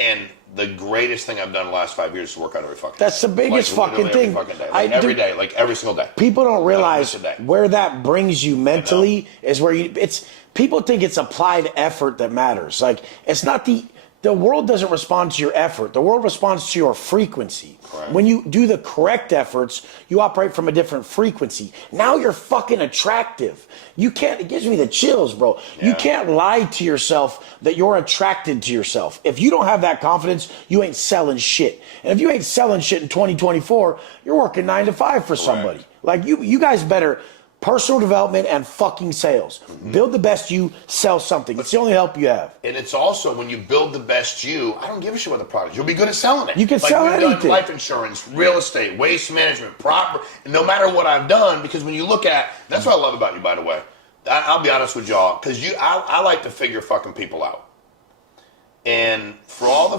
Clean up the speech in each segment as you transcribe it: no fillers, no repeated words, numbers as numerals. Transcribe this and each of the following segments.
And the greatest thing I've done in the last 5 years is work out every fucking day. That's the biggest fucking thing. Every fucking day. Every day, like every single day. People don't realize where that brings you mentally is where people think it's applied effort that matters. Like, it's not the world doesn't respond to your effort. The world responds to your frequency. Correct. When you do the correct efforts, you operate from a different frequency. Now you're fucking attractive. It gives me the chills, bro. Yeah. You can't lie to yourself that you're attracted to yourself. If you don't have that confidence, you ain't selling shit. And if you ain't selling shit in 2024, you're working 9 to 5 for somebody. Like, you guys better... Personal development and fucking sales. Mm-hmm. Build the best you, sell something. It's the only help you have. And it's also, when you build the best you, I don't give a shit what the product is. You'll be good at selling it. You can sell anything. Life insurance, real estate, waste management, no matter what I've done, because when you look at, that's what I love about you, by the way. I'll be honest with y'all, because I like to figure fucking people out. And for all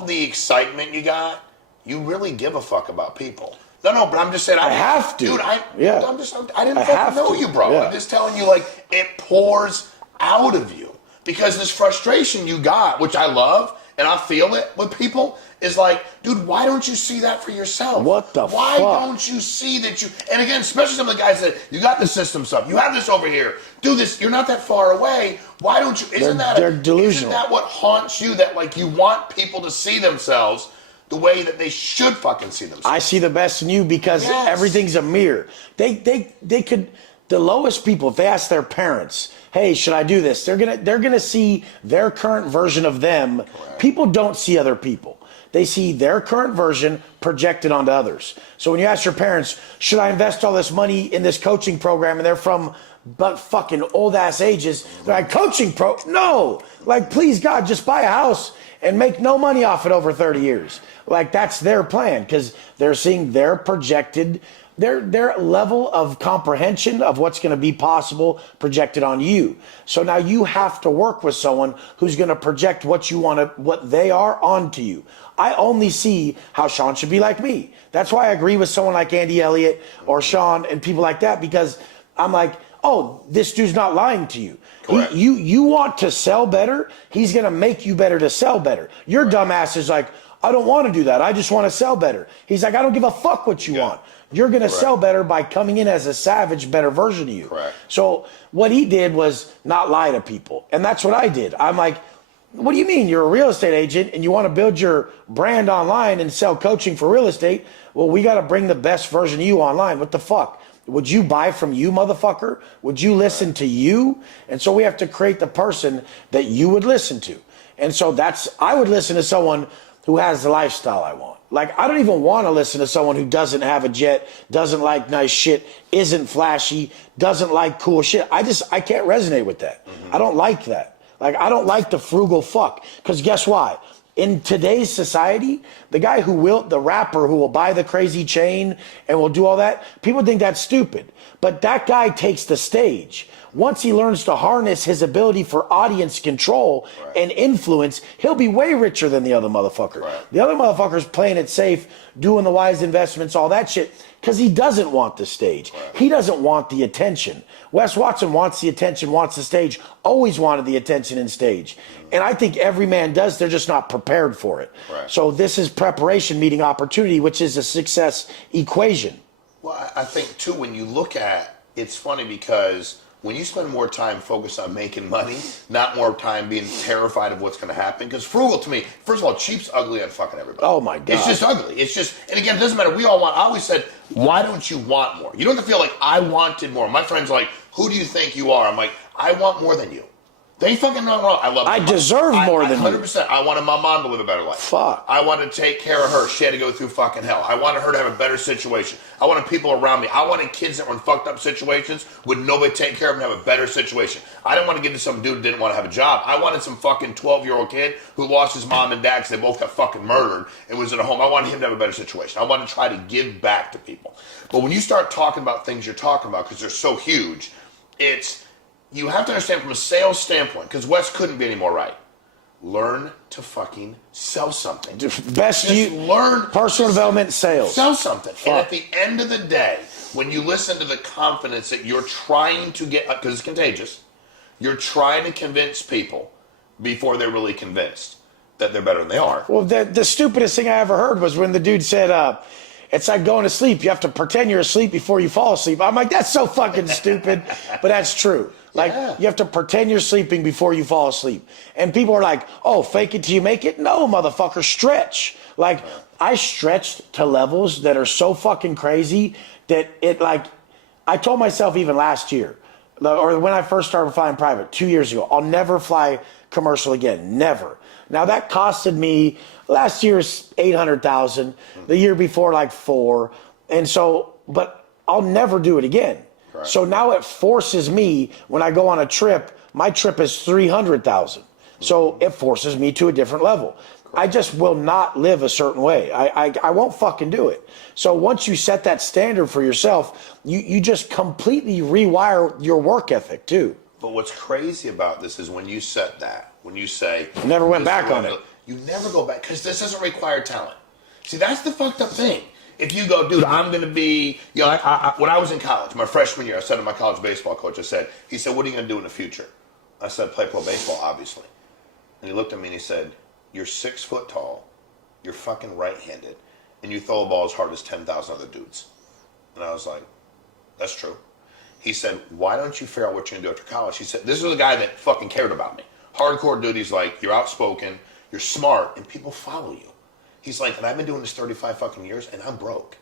the excitement you got, you really give a fuck about people. No, but I'm just saying, I have to. Dude, I didn't fucking know you, bro. Yeah. I'm just telling you, like, it pours out of you. Because this frustration you got, which I love, and I feel it with people, is like, dude, why don't you see that for yourself? What the fuck? Why don't you see that you... And again, especially some of the guys that, you got the system stuff, you have this over here, do this, you're not that far away, why don't you... They're delusional. Isn't that what haunts you, that, like, you want people to see themselves the way that they should fucking see themselves? I see the best in you because everything's a mirror. They could, the lowest people, if they ask their parents, hey, should I do this? They're gonna see their current version of them. Correct. People don't see other people. They see their current version projected onto others. So when you ask your parents, should I invest all this money in this coaching program, and they're from fucking old ass ages, they're like, no, like, please God, just buy a house and make no money off it over 30 years. Like, that's their plan, because they're seeing their projected, their level of comprehension of what's going to be possible projected on you. So now you have to work with someone who's going to project what they are onto you. I only see how Sean should be like me. That's why I agree with someone like Andy Elliott or Sean and people like that, because I'm like, oh, this dude's not lying to you. You want to sell better, he's going to make you better to sell better. Your dumbass is like, I don't want to do that. I just want to sell better. He's like, I don't give a fuck what you want. You're going to sell better by coming in as a savage, better version of you. Correct. So what he did was not lie to people. And that's what I did. I'm like, what do you mean? You're a real estate agent and you want to build your brand online and sell coaching for real estate? Well, we got to bring the best version of you online. What the fuck? Would you buy from you, motherfucker? Would you listen to you? And so we have to create the person that you would listen to. And so I would listen to someone who has the lifestyle I want. Like, I don't even want to listen to someone who doesn't have a jet, doesn't like nice shit, isn't flashy, doesn't like cool shit. I can't resonate with that. Mm-hmm. I don't like that. Like, I don't like the frugal fuck. Because guess why? In today's society, the rapper who will buy the crazy chain and will do all that, people think that's stupid. But that guy takes the stage. Once he learns to harness his ability for audience control and influence, he'll be way richer than the other motherfucker. Right. The other motherfucker's playing it safe, doing the wise investments, all that shit, because he doesn't want the stage. Right. He doesn't want the attention. Wes Watson wants the attention, wants the stage, always wanted the attention and stage. And I think every man does, they're just not prepared for it. Right. So this is preparation meeting opportunity, which is a success equation. Well, I think, too, when you look at, it's funny because when you spend more time focused on making money, not more time being terrified of what's going to happen, because frugal to me, first of all, cheap's ugly on fucking everybody. Oh my God. It's just ugly. It's just, and again, it doesn't matter. I always said, why don't you want more? You don't have to feel like I wanted more. My friends are like, who do you think you are? I'm like, I want more than you. They ain't fucking wrong. I love. I deserve more than 100%. I wanted my mom to live a better life. Fuck. I wanted to take care of her. She had to go through fucking hell. I wanted her to have a better situation. I wanted people around me. I wanted kids that were in fucked up situations with nobody take care of them to have a better situation. I didn't want to get to some dude who didn't want to have a job. I wanted some fucking 12-year-old kid who lost his mom and dad because they both got fucking murdered and was in a home. I wanted him to have a better situation. I wanted to try to give back to people. But when you start talking about things you're talking about, because they're so huge, you have to understand from a sales standpoint, because Wes couldn't be any more right. Learn to fucking sell something. Learn personal development, sales. Sell something. Fuck. And at the end of the day, when you listen to the confidence that you're trying to get, because it's contagious, you're trying to convince people before they're really convinced that they're better than they are. Well, the stupidest thing I ever heard was when the dude said, it's like going to sleep. You have to pretend you're asleep before you fall asleep. I'm like, that's so fucking stupid, but that's true. Like, you have to pretend you're sleeping before you fall asleep. And people are like, oh, fake it till you make it? No, motherfucker, stretch. Like, I stretched to levels that are so fucking crazy that it, like, I told myself even last year, or when I first started flying private 2 years ago, I'll never fly commercial again. Never. Now, that costed me, last year's $800,000, the year before like $4. And so, but I'll never do it again. Right. So now it forces me, when I go on a trip, my trip is $300,000. So it forces me to a different level. I just will not live a certain way. I won't fucking do it. So once you set that standard for yourself, you just completely rewire your work ethic too. But what's crazy about this is when you set that, when you say... You never went back on it. You never go back, because this doesn't require talent. See, that's the fucked up thing. If you go, dude, I'm going to be... You know, when I was in college, my freshman year, I said to my college baseball coach, he said, what are you going to do in the future? I said, play pro baseball, obviously. And he looked at me and he said, you're 6 foot tall, you're fucking right-handed, and you throw a ball as hard as 10,000 other dudes. And I was like, that's true. He said, why don't you figure out what you're going to do after college? He said, this is a guy that fucking cared about me. Hardcore dude, he's like, you're outspoken, you're smart, and people follow you. He's like, and I've been doing this 35 fucking years, and I'm broke.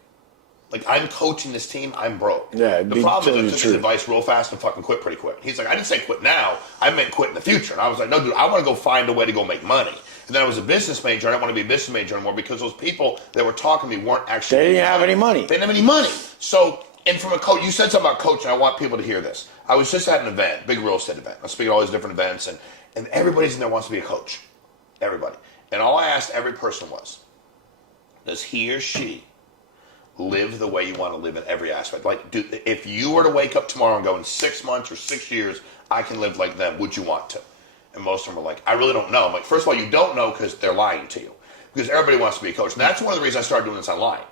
Like, I'm coaching this team, I'm broke. Yeah, the problem is I took his advice real fast and fucking quit pretty quick. He's like, I didn't say quit now, I meant quit in the future. And I was like, no, dude, I want to go find a way to go make money. And then I was a business major, I didn't want to be a business major anymore because those people that were talking to me weren't actually... They didn't have any money. They didn't have any money. So, and from a coach, you said something about coaching, I want people to hear this. I was just at an event, big real estate event. I speak at all these different events, and everybody's in there wants to be a coach. Everybody. And all I asked every person was, does he or she live the way you want to live in every aspect? Like, dude, if you were to wake up tomorrow and go, in 6 months or 6 years, I can live like them, would you want to? And most of them were like, I really don't know. I'm like, first of all, you don't know because they're lying to you. Because everybody wants to be a coach. And that's one of the reasons I started doing this online.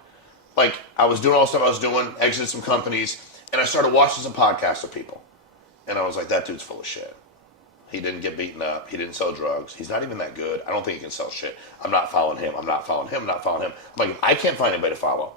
Like, I was doing all the stuff I was doing, exited some companies, and I started watching some podcasts of people. And I was like, that dude's full of shit. He didn't get beaten up. He didn't sell drugs. He's not even that good. I don't think he can sell shit. I'm not following him. I'm not following him. I'm not following him. I'm like, I can't find anybody to follow.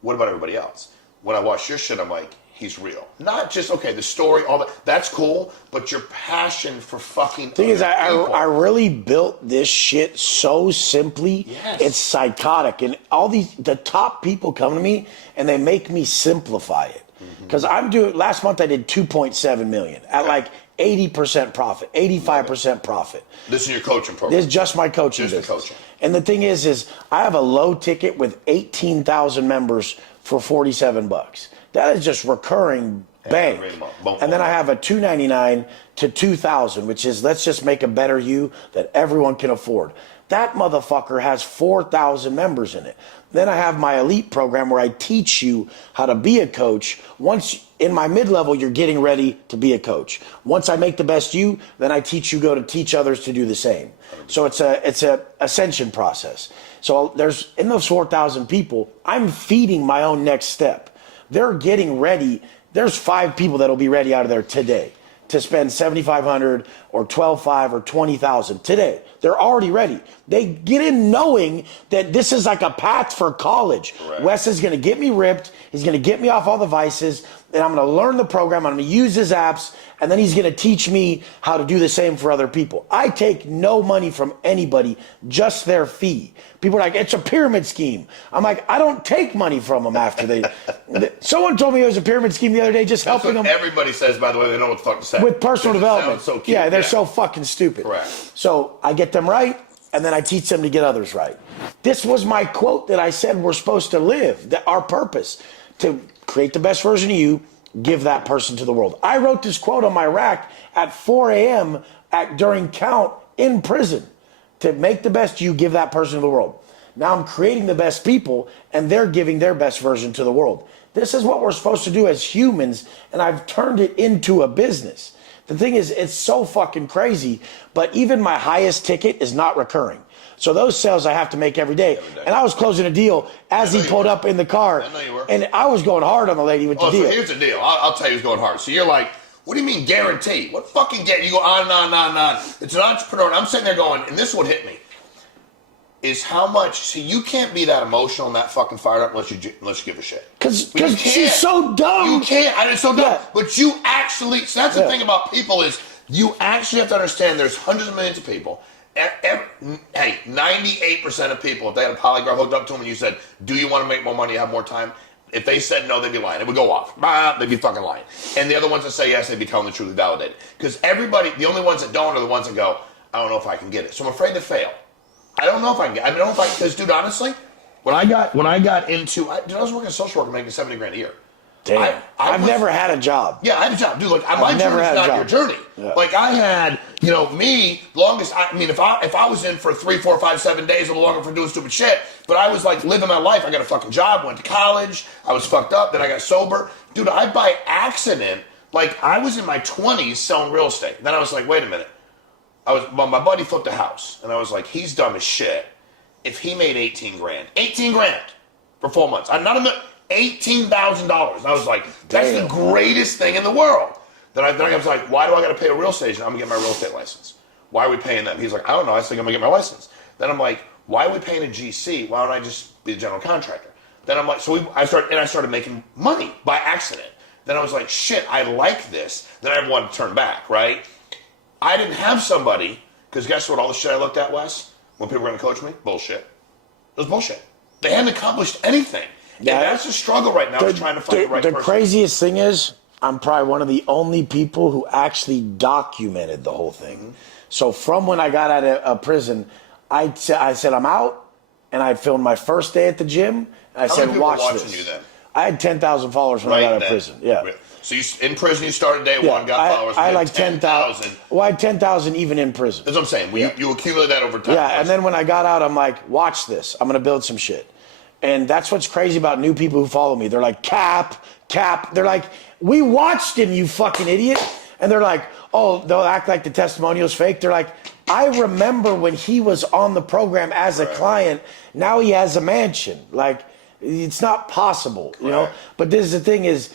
What about everybody else? When I watch your shit, I'm like, he's real. Not just, okay, the story, all that. That's cool, but your passion for fucking... Thing is, I really built this shit so simply. Yes. It's psychotic. And all the top people come to me, and they make me simplify it. Because last month I did 2.7 million at like 80% profit, 85% profit. This is your coaching program? This is just my coaching business. The coaching. And the thing is I have a low ticket with 18,000 members for $47. That is just recurring bank. And then I have a $299 to $2,000, which is let's just make a better you that everyone can afford. That motherfucker has 4,000 members in it. Then I have my elite program where I teach you how to be a coach. Once in my mid-level, you're getting ready to be a coach. Once I make the best you, then I teach you go to teach others to do the same. So it's a ascension process. So there's in those 4,000 people, I'm feeding my own next step. They're getting ready. There's 5 people that'll be ready out of there today to spend $7,500 or $12,500 or $20,000 today. They're already ready. They get in knowing that this is like a path for college. Correct. Wes is going to get me ripped. He's going to get me off all the vices. And I'm going to learn the program. I'm going to use his apps. And then he's going to teach me how to do the same for other people. I take no money from anybody, just their fee. People are like, it's a pyramid scheme. I'm like, I don't take money from them after they... Someone told me it was a pyramid scheme the other day, just helping them. Everybody says, by the way, they know what the fuck to say. With personal development. So cute. Yeah, they're so fucking stupid. Correct. So I get them right, and then I teach them to get others right. This was my quote that I said we're supposed to live, that our purpose, to create the best version of you, give that person to the world. I wrote this quote on my rack at 4 a.m. during count in prison. To make the best you, give that person to the world. Now I'm creating the best people, and they're giving their best version to the world. This is what we're supposed to do as humans, and I've turned it into a business. The thing is, it's so fucking crazy, but even my highest ticket is not recurring. So those sales I have to make every day. And I was closing a deal as he pulled up in the car. I know you were. And I was going hard on the lady with the deal. So here's the deal. I'll tell you who's going hard. So you're like, What do you mean guarantee? What fucking guarantee? You go on and on and on and on. It's an entrepreneur, and I'm sitting there going, and this would hit me, is how much, see, you can't be that emotional and that fucking fired up unless you give a shit. Because she's so dumb. You can't, it's so dumb. Yeah. But you actually, so that's the thing about people is, you actually have to understand there's hundreds of millions of people. Hey, 98% of people, if they had a polygraph hooked up to them and you said, do you want to make more money, have more time? If they said no, they'd be lying. It would go off. They'd be fucking lying. And the other ones that say yes, they'd be telling the truth, validated. Because everybody, the only ones that don't are the ones that go, I don't know if I can get it. So I'm afraid to fail. I don't know if I can get it. I don't know if I, because dude, honestly, when I got into, I was working social work making $70,000 a year. Damn. I've never had a job. Yeah, I had a job. Dude, like, my journey's not your journey. Yeah. Like, I had, me, longest, if I was in for 3, 4, 5, 7 days, a little longer for doing stupid shit, but I was, like, living my life. I got a fucking job, went to college, I was fucked up, then I got sober. Dude, I, by accident, like, I was in my 20s selling real estate. Then I was like, wait a minute. My buddy flipped a house, and I was like, he's dumb as shit. If he made $18,000 for 4 months. I'm not $18,000. I was like, that's the greatest thing in the world. Then I was like, why do I got to pay a real estate agent? I'm going to get my real estate license. Why are we paying them? He's like, I don't know. I think I'm going to get my license. Then I'm like, why are we paying a GC? Why don't I just be a general contractor? Then I'm like, I started making money by accident. Then I was like, shit, I like this. Then I wanted to turn back, right? I didn't have somebody, because guess what? All the shit I looked at, Wes, when people were going to coach me, bullshit. It was bullshit. They hadn't accomplished anything. Yeah, and that's the struggle right now, is trying to find the right person. The craziest thing is, I'm probably one of the only people who actually documented the whole thing. Mm-hmm. So from when I got out of prison, I said, I'm out, and I filmed my first day at the gym, and I said, watch this. You then? I had 10,000 followers when I got out of prison. Yeah. So in prison, you started day one, got followers. I had like 10,000. Well, I had 10,000 even in prison. That's what I'm saying. You accumulate that over time. Yeah, and then when I got out, I'm like, watch this. I'm going to build some shit. And that's what's crazy about new people who follow me. They're like, Cap. They're like, we watched him, you fucking idiot. And they're like, oh, they'll act like the testimonial's fake. They're like, I remember when he was on the program as a client. Now he has a mansion. Like, it's not possible, you know? But this is the thing is,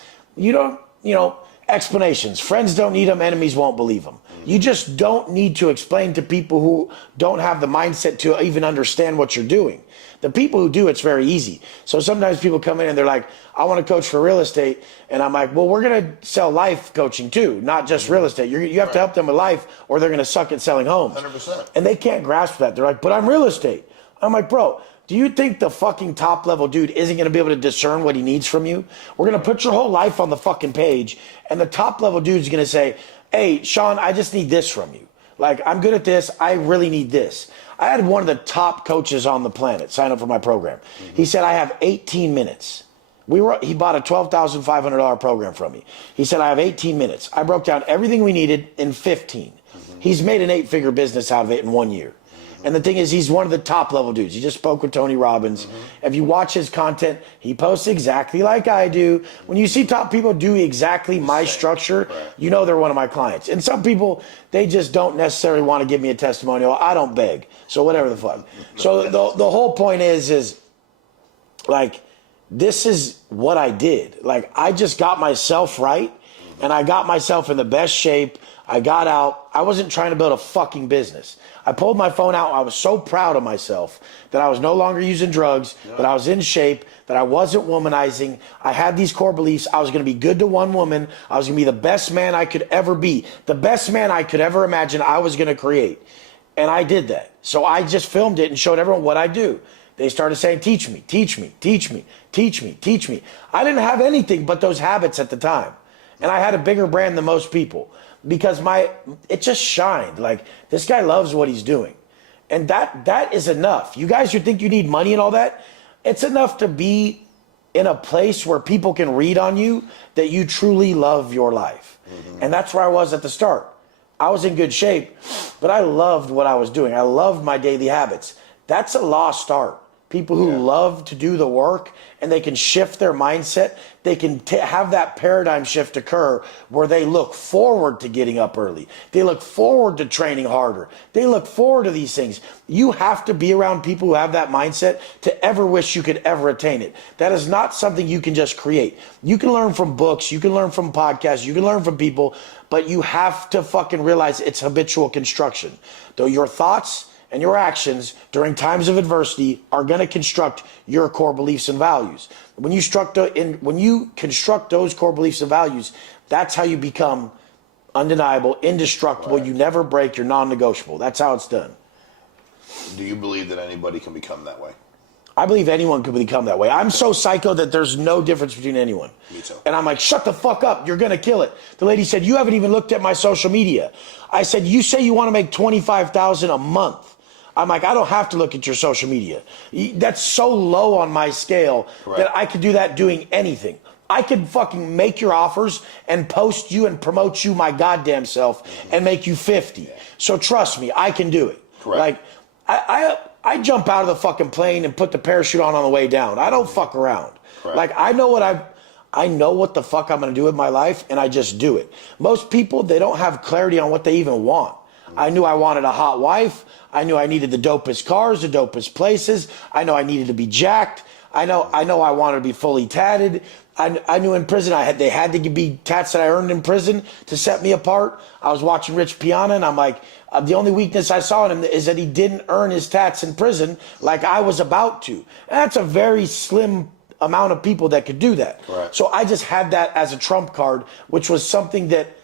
explanations. Friends don't need them. Enemies won't believe them. You just don't need to explain to people who don't have the mindset to even understand what you're doing. The people who do, it's very easy. So sometimes people come in and they're like, I want to coach for real estate. And I'm like, well, we're going to sell life coaching too, not just real estate. You have to help them with life or they're going to suck at selling homes. 100%. And they can't grasp that. They're like, but I'm real estate. I'm like, bro, do you think the fucking top level dude isn't going to be able to discern what he needs from you? We're going to put your whole life on the fucking page. And the top level dude's going to say, hey, Sean, I just need this from you. Like, I'm good at this. I really need this. I had one of the top coaches on the planet sign up for my program. Mm-hmm. He said, I have 18 minutes. He bought a $12,500 program from me. He said, I have 18 minutes. I broke down everything we needed in 15. Mm-hmm. He's made an 8-figure business out of it in 1 year. And the thing is, he's one of the top level dudes. He just spoke with Tony Robbins. Mm-hmm. If you watch his content, he posts exactly like I do. When you see top people do exactly my structure, you know they're one of my clients. And some people, they just don't necessarily want to give me a testimonial. I don't beg. So whatever the fuck. So the whole point is like, this is what I did. Like, I just got myself right, and I got myself in the best shape. I got out. I wasn't trying to build a fucking business. I pulled my phone out. I was so proud of myself that I was no longer using drugs, that I was in shape, that I wasn't womanizing. I had these core beliefs. I was going to be good to one woman. I was going to be the best man I could ever be, the best man I could ever imagine I was going to create. And I did that. So I just filmed it and showed everyone what I do. They started saying, teach me, teach me, teach me, teach me, teach me. I didn't have anything but those habits at the time. And I had a bigger brand than most people. Because it just shined. Like, this guy loves what he's doing. And that is enough. You guys who think you need money and all that, it's enough to be in a place where people can read on you that you truly love your life. Mm-hmm. And that's where I was at the start. I was in good shape, but I loved what I was doing. I loved my daily habits. That's a lost art. people who love to do the work, and they can shift their mindset. They can have that paradigm shift occur where they look forward to getting up early. They look forward to training harder. They look forward to these things. You have to be around people who have that mindset to ever wish you could ever attain it. That is not something you can just create. You can learn from books, you can learn from podcasts, you can learn from people, but you have to fucking realize it's habitual construction. Though your thoughts and your actions during times of adversity are going to construct your core beliefs and values. When you construct those core beliefs and values, that's how you become undeniable, indestructible. Right. You never break. You're non-negotiable. That's how it's done. Do you believe that anybody can become that way? I believe anyone can become that way. I'm so psycho that there's no difference between anyone. Me too. And I'm like, shut the fuck up. You're going to kill it. The lady said, you haven't even looked at my social media. I said, you say you want to make $25,000 a month. I'm like, I don't have to look at your social media. That's so low on my scale that I could do that doing anything. I could fucking make your offers and post you and promote you my goddamn self and make you 50. So trust me, I can do it. Correct. Like, I jump out of the fucking plane and put the parachute on the way down. I don't fuck around. Correct. Like, I know what the fuck I'm going to do with my life, and I just do it. Most people, they don't have clarity on what they even want. I knew I wanted a hot wife. I knew I needed the dopest cars, the dopest places. I know I needed to be jacked. I know I wanted to be fully tatted. I knew in prison they had to be tats that I earned in prison to set me apart. I was watching Rich Piana, and I'm like, the only weakness I saw in him is that he didn't earn his tats in prison like I was about to. And that's a very slim amount of people that could do that. Right. So I just had that as a trump card, which was something that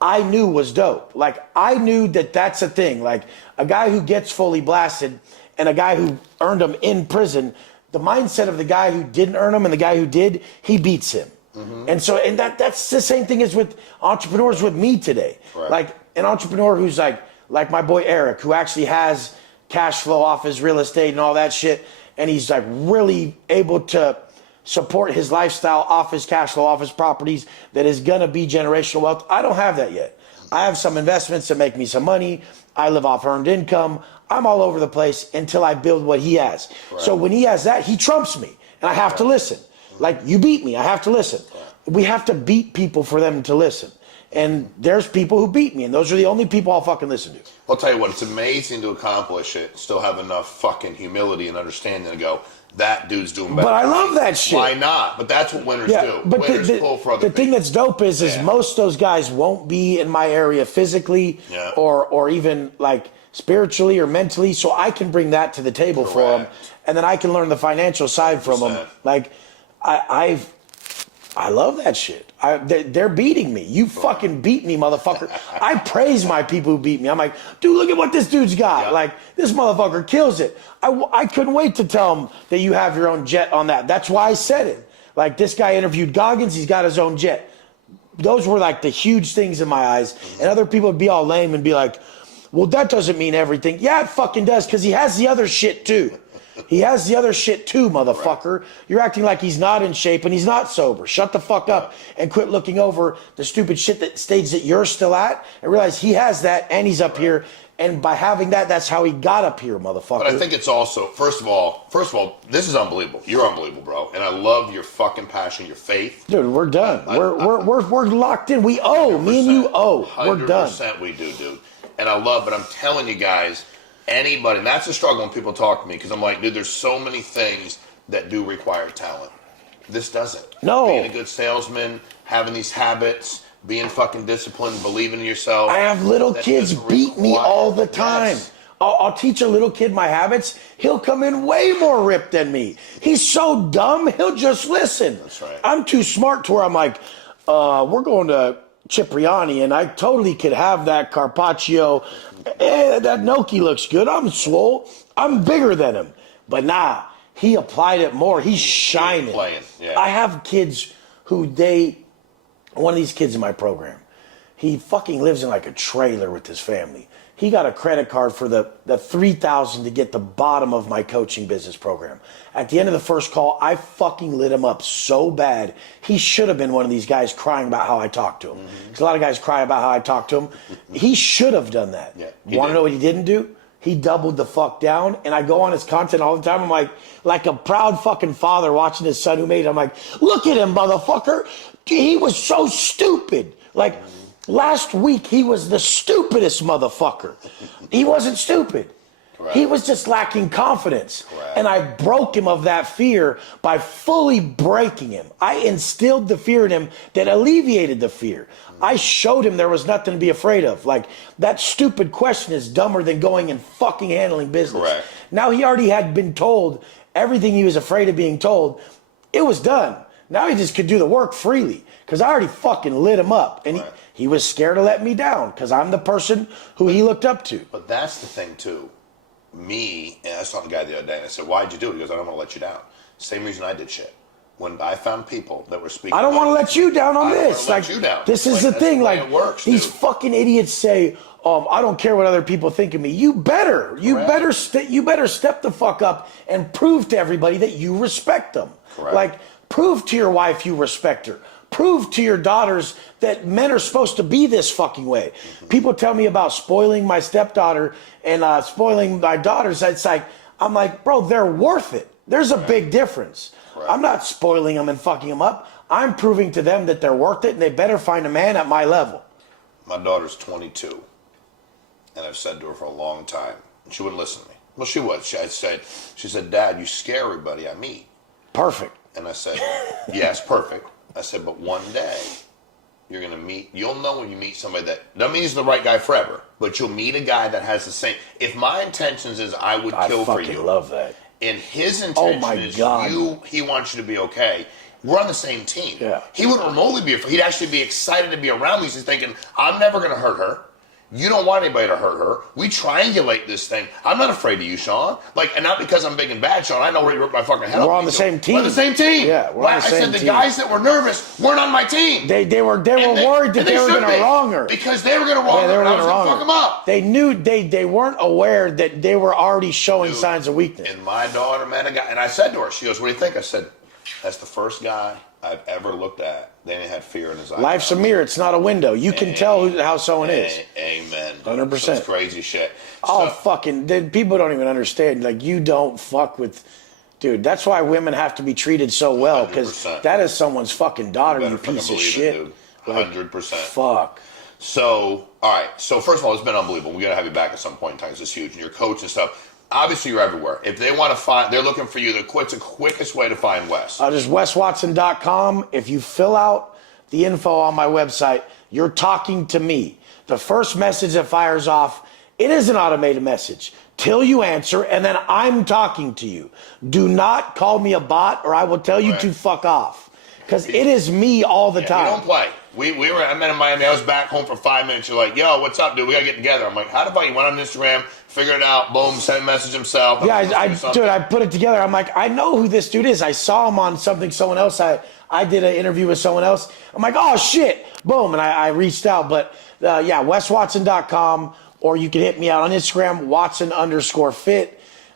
I knew was dope. Like, I knew that that's a thing. Like, a guy who gets fully blasted and a guy who earned them in prison, the mindset of the guy who didn't earn them and the guy who did, he beats him. Mm-hmm. And that's the same thing as with entrepreneurs with me today. Right. Like, an entrepreneur who's like my boy Eric, who actually has cash flow off his real estate and all that shit, and he's like really able to support his lifestyle off his cash flow, off his properties, that is going to be generational wealth. I don't have that yet. I have some investments that make me some money. I live off earned income. I'm all over the place until I build what he has. Right. So when he has that, he trumps me, and I have to listen. Like, you beat me, I have to listen. We have to beat people for them to listen. And there's people who beat me, and those are the only people I'll fucking listen to. I'll tell you what, it's amazing to accomplish it, still have enough fucking humility and understanding to go, that dude's doing better. But I love that shit. Why not? But that's what winners do. But winners pull for other people. The thing that's dope is most of those guys won't be in my area physically or even like spiritually or mentally, so I can bring that to the table for them, and then I can learn the financial side from them. Like, I love that shit. They're beating me. You fucking beat me, motherfucker. I praise my people who beat me. I'm like, dude, look at what this dude's got. Yeah. Like, this motherfucker kills it. I couldn't wait to tell him that you have your own jet on that. That's why I said it. Like, this guy interviewed Goggins. He's got his own jet. Those were like the huge things in my eyes. And other people would be all lame and be like, well, that doesn't mean everything. Yeah, it fucking does, because he has the other shit too. He has the other shit too, motherfucker. Right. You're acting like he's not in shape and he's not sober. Shut the fuck up and quit looking over the stupid shit that stage that you're still at, and realize he has that and he's up here. And by having that, that's how he got up here, motherfucker. But I think it's also, first of all, this is unbelievable. You're unbelievable, bro. And I love your fucking passion, your faith. Dude, we're done. We're locked in. We owe. Me and you owe. We're done. 100% we do, dude. And I love, but I'm telling you guys, anybody, and that's a struggle when people talk to me, because I'm like, dude, there's so many things that do require talent. This doesn't. No. Being a good salesman, having these habits, being fucking disciplined, believing in yourself. I have little kids beat me all the time. Yes. I'll teach a little kid my habits. He'll come in way more ripped than me. He's so dumb, he'll just listen. That's right. I'm too smart to where I'm like, we're going to Cipriani, and I totally could have that Carpaccio. That gnocchi looks good. I'm swole. I'm bigger than him. But nah, he applied it more. He's shining. Yeah. I have kids who one of these kids in my program, he fucking lives in like a trailer with his family. He got a credit card for the $3,000 to get the bottom of my coaching business program. At the end of the first call, I fucking lit him up so bad. He should have been one of these guys crying about how I talked to him. Because a lot of guys cry about how I talk to him. He should have done that. Yeah, Want to know what he didn't do? he doubled the fuck down. And I go on his content all the time. I'm like a proud fucking father watching his son who made it. I'm like, look at him, motherfucker. He was so stupid. Like, last week, he was the stupidest motherfucker. He wasn't stupid. Correct. He was just lacking confidence. Correct. And I broke him of that fear by fully breaking him. I instilled the fear in him that alleviated the fear. I showed him there was nothing to be afraid of. Like, that stupid question is dumber than going and fucking handling business. Correct. Now he already had been told everything he was afraid of being told. It was done. Now he just could do the work freely because I already fucking lit him up. And he was scared to let me down because I'm the person who he looked up to. But that's the thing, too. Me, and I saw the guy the other day, and I said, why'd you do it? He goes, I don't want to let you down. Same reason I did shit. When I found people that were speaking, I don't want to let you down on this. Like, you down. This is the thing. Like, it works, these fucking idiots say, I don't care what other people think of me. You better step the fuck up and prove to everybody that you respect them. Correct. Like, prove to your wife you respect her. Prove to your daughters that men are supposed to be this fucking way. People tell me about spoiling my stepdaughter and spoiling my daughters. I'm like, bro, they're worth it. There's a big difference. Right. I'm not spoiling them and fucking them up. I'm proving to them that they're worth it and they better find a man at my level. My daughter's 22, and I've said to her for a long time, and she wouldn't listen to me. Well, she would. She said, Dad, you scare everybody I meet. Perfect. And I said, yes, perfect. I said, but one day you're going to meet, you'll know when you meet somebody that doesn't mean he's the right guy forever, but you'll meet a guy that has the same. If my intentions is I would kill for you. I love that. And his intention is he wants you to be okay. We're on the same team. Yeah. He wouldn't remotely be afraid. He'd actually be excited to be around me. He's thinking, I'm never going to hurt her. You don't want anybody to hurt her. We triangulate this thing. I'm not afraid of you, Sean. Like, and not because I'm big and bad, Sean. I know where you ripped my fucking head off. We're on the same team. We're on the same team. Yeah, we're on the same team. I said the guys that were nervous weren't on my team. They were worried that they were going to wrong her. Because they were going to wrong her and I was going to fuck them up. They knew, they weren't aware that they were already showing signs of weakness. And my daughter met a guy, and I said to her, she goes, what do you think? I said, that's the first guy I've ever looked at. Then he had fear in his eyes. Life's a mirror. It's not a window. You can tell how someone is. Amen. 100%. Some crazy shit. People don't even understand. Like, you don't fuck with... Dude, that's why women have to be treated so well, because that is someone's fucking daughter, you piece of shit. It, dude. 100%. Fuck. So, all right. So, first of all, it's been unbelievable. We got to have you back at some point in time. It's huge. And your coach and stuff. Obviously, you're everywhere. If they want to find, they're looking for you. What's the quickest way to find Wes? Just weswatson.com. If you fill out the info on my website, you're talking to me. The first message that fires off, it is an automated message till you answer, and then I'm talking to you. Do not call me a bot, or I will tell you to fuck off, because it is me all the time. We don't play. I met in Miami. I was back home for 5 minutes. You're like, yo, what's up, dude? We got to get together. I'm like, how the fuck? You went on Instagram, figured it out, boom, sent a message himself. Yeah, I put it together. I'm like, I know who this dude is. I saw him on someone else. I did an interview with someone else. I'm like, oh, shit. Boom. And I reached out. But, weswatson.com, or you can hit me out on Instagram, Watson_fit.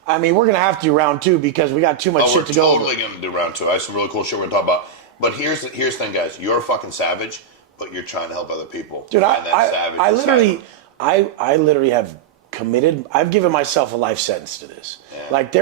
I mean, we're going to have to do round two because we got too much shit to go over. We're totally going to do round two. I have some really cool shit we're going to talk about. But here's the thing, guys. You're a fucking savage, but you're trying to help other people. Dude, I literally have committed. I've given myself a life sentence to this. Yeah. Like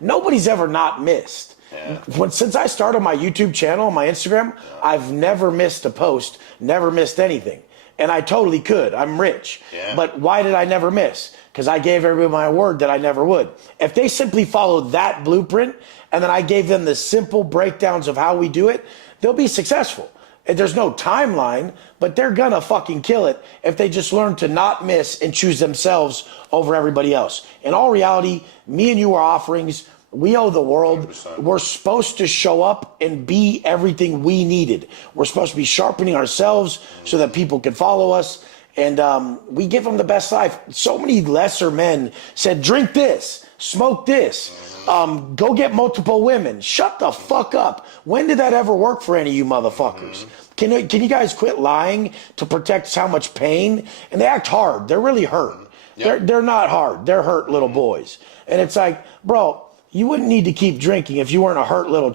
nobody's ever not missed. Yeah. Since I started my YouTube channel, my Instagram, I've never missed a post, never missed anything. And I totally could. I'm rich. Yeah. But why did I never miss? Because I gave everybody my word that I never would. If they simply followed that blueprint and then I gave them the simple breakdowns of how we do it, they'll be successful. There's no timeline, but they're gonna fucking kill it if they just learn to not miss and choose themselves over everybody else. In all reality, me and you are offerings. We owe the world. 100%. We're supposed to show up and be everything we needed. We're supposed to be sharpening ourselves so that people can follow us. And we give them the best life. So many lesser men said, drink this, smoke this, go get multiple women. Shut the fuck up. When did that ever work for any of you motherfuckers? Can you guys quit lying to protect how much pain? And they act hard. They're really hurt. Yep. They're not hard. They're hurt little boys. And it's like, bro, you wouldn't need to keep drinking if you weren't a hurt little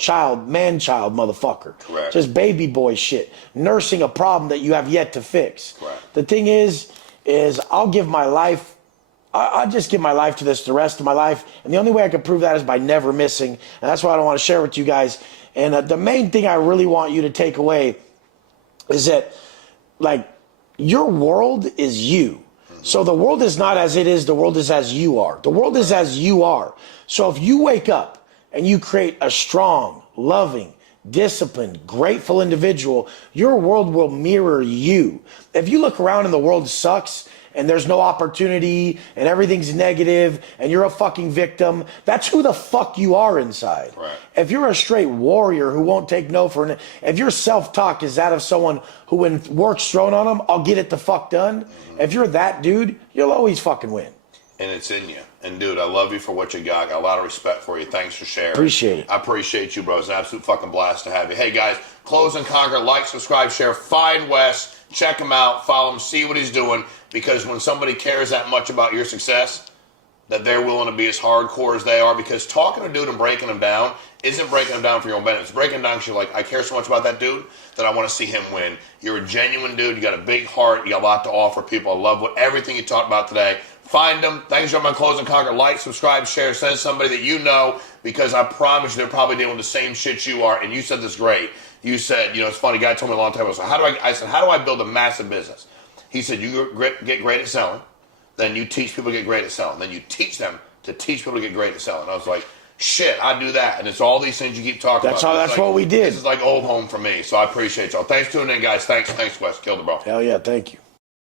man-child motherfucker. Correct. Just baby boy shit. Nursing a problem that you have yet to fix. Correct. The thing is I'll give my life I just give my life to this the rest of my life. And the only way I can prove that is by never missing. And that's why I want to share with you guys. And the main thing I really want you to take away is that, like, your world is you. So the world is not as it is, the world is as you are. The world is as you are. So if you wake up and you create a strong, loving, disciplined, grateful individual, your world will mirror you. If you look around and the world sucks and there's no opportunity and everything's negative and you're a fucking victim, that's who the fuck you are inside. Right. If you're a straight warrior who won't take no for an, if your self-talk is that of someone who, when work's thrown on them, I'll get it the fuck done. If you're that dude, you'll always fucking win. And it's in you. And dude, I love you for what you got. Got a lot of respect for you. Thanks for sharing. Appreciate it. I appreciate you, bro. It's an absolute fucking blast to have you. Hey guys, Close and Conquer, like, subscribe, share, find Wes, check him out, follow him, see what he's doing. Because when somebody cares that much about your success, that they're willing to be as hardcore as they are, because talking to a dude and breaking them down isn't breaking them down for your own benefit. It's breaking them down because you're like, I care so much about that dude that I want to see him win. You're a genuine dude. You got a big heart. You got a lot to offer people. I love everything you talked about today. Find them. Thanks for my Close and Conquer. Like, subscribe, share, send somebody that you know, because I promise you they're probably dealing with the same shit you are. And you said this great. You said, it's funny, a guy told me a long time ago, so I said, how do I build a massive business? He said, you get great at selling. Then you teach people to get great at selling. Then you teach them to teach people to get great at selling. I was like, shit, I do that. And it's all these things you keep talking about. That's what we did. This is like old home for me. So I appreciate y'all. Thanks for tuning in, guys. Thanks, Wes. Killed it, bro. Hell yeah, thank you.